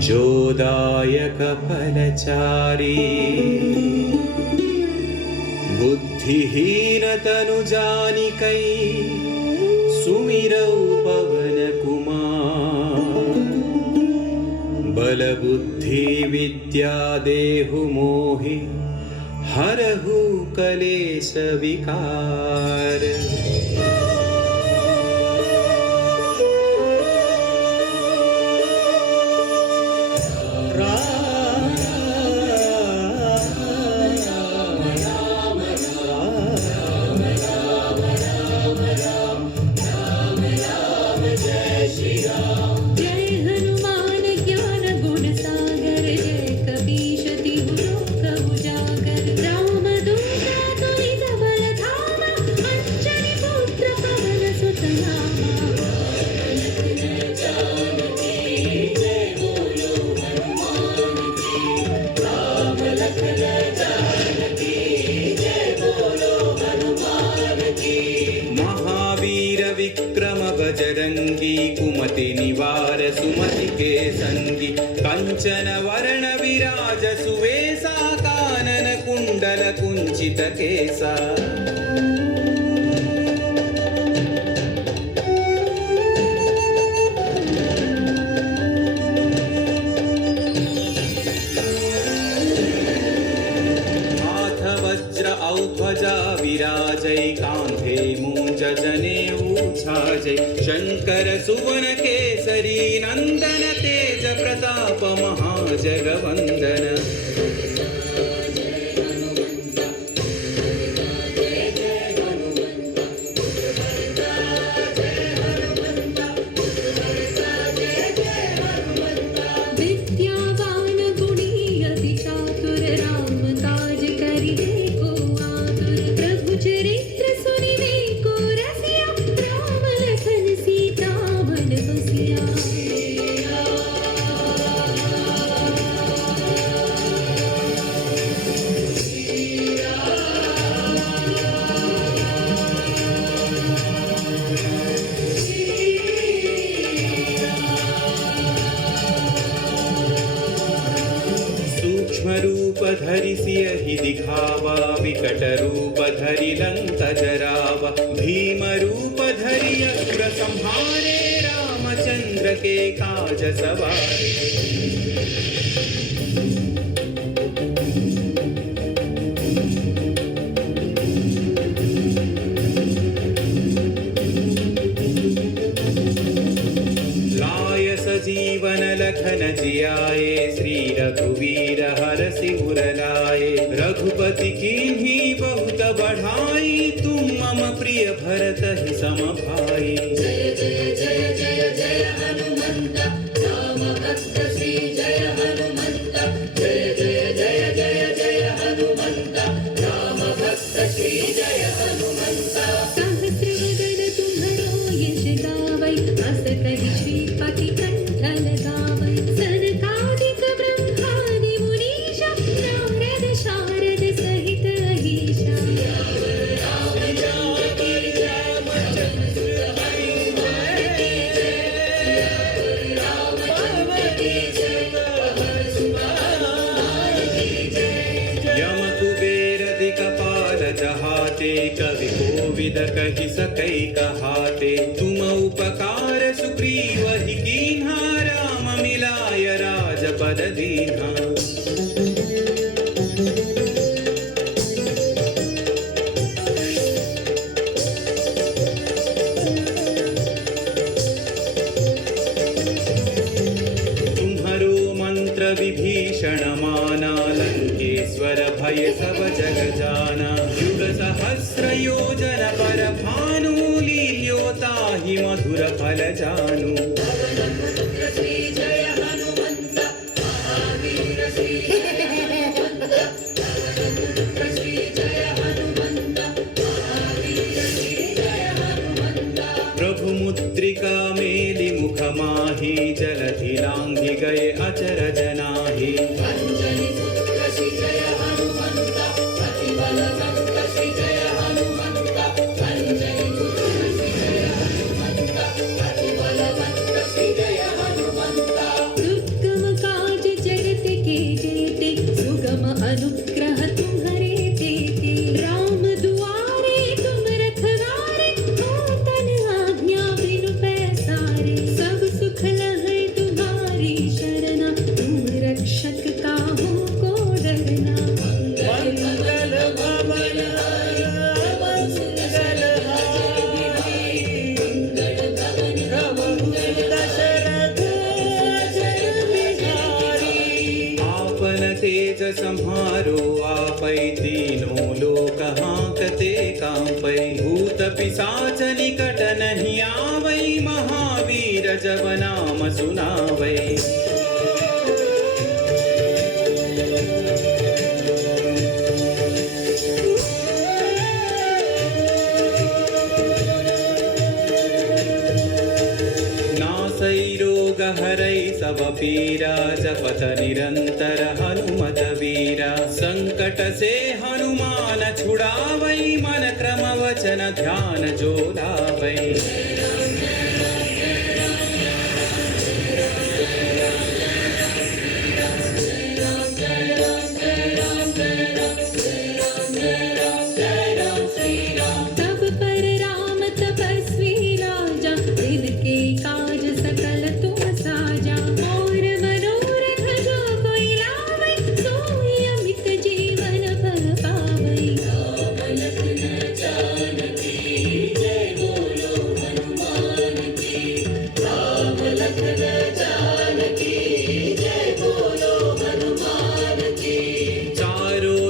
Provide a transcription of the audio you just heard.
जोदायक फलचारी बुद्धिहीन तनु जानिकै सुमिरौ पवन कुमार बल बुद्धि विद्या देहु मोहि हरहु कलेश विकार। विक्रम बजरंगी कुमति निवार सुमति के संगी कंचन वर्ण विराज सुवेशा कानन कुंडल कुंचित केसा। हाथ वज्र औध्वजा विराजै कांधे मूंज जनेऊ छाजै शंकर सुवन केसरी नंदन तेज प्रताप महाजगवंदन। रूप धरि सियहि दिखावा विकट रूप धरि लंक जरावा भीम रूप धरि असुर संहारे रामचंद्र के काज सवारे। जीवन लखन जियाए श्री रघुवीर हरषि उर लाए रघुपति कीन्ही बहुत बढ़ाई तुम मम प्रिय भरत ही सम भाई। जय जय जय जय जय हनुमंत राम भक्त श्री जय हनुमंत जय जय जय जय जय हनुमंत राम भक्त श्री जय हनुमंत। सहस्रवदन तुम्हरो यश गावै अस कहि श्रीपति कंठन गावै सनकादिक ब्रह्मादि मुनीशा नारद शारद सहित अहीशा। कवि कोविद कहि सकै कहाते तुम उपकार सुग्रीव ही कीन्हा राम मिलाय राजपद दीन्हा। तुम्हरो मंत्र विभीषण माना लंकेश्वर भय सब जग जाना युग सहस्र योजन पर भानु लील्योता ही मधुर फल जानु। श्री जय हनुमंत महावीर श्री जय हनुमंत श्री जय हनुमंत महावीर श्री जय हनुमंत। प्रभु मुद्रिका मेलि मुख माहि जलधि लांघि गए अचरज नाही। अंजनी पुत्र श्री जय हनुमंत अति बलवंत श्री जय हनुमंत अंजनी पुत्र श्री जय हनुमंत अति बलवंत श्री जय हनुमंत। संहारो आपै तीनों लोक हांकते कांपै भूत पिशाच निकट नहीं आवै महावीर जब नाम सुनावै नासै रोग हरै सब पीरा जपत निरंतर हनुमत वीरा संकट से हनुमान छुड़ावै मन क्रम वचन ध्यान जो लावै